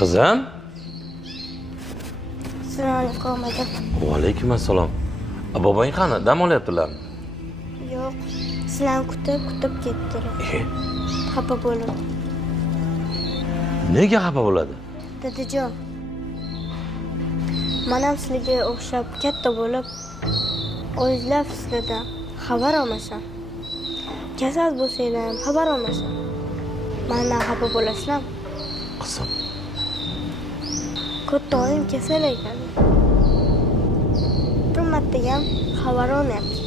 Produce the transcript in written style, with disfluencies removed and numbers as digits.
Qizim? Assalomu alaykum aka. Va alaykum assalom. Bobong qani? Dam olyaptilarmi? Yo'q, sizlarni kutib ketdilar. Xafa bo'lib. Nega xafa bo'ladi? Dadajon, men ham sizlarga o'xshab katta bo'lib, o'zlab sizlardan xabar olmasam, kasal bo'lsanglar ham xabar olmasam, mendan xafa bo'lasizlarmi? Qizim. Katta oyim kasal ekan. Bir marta ham xabar olmayapti.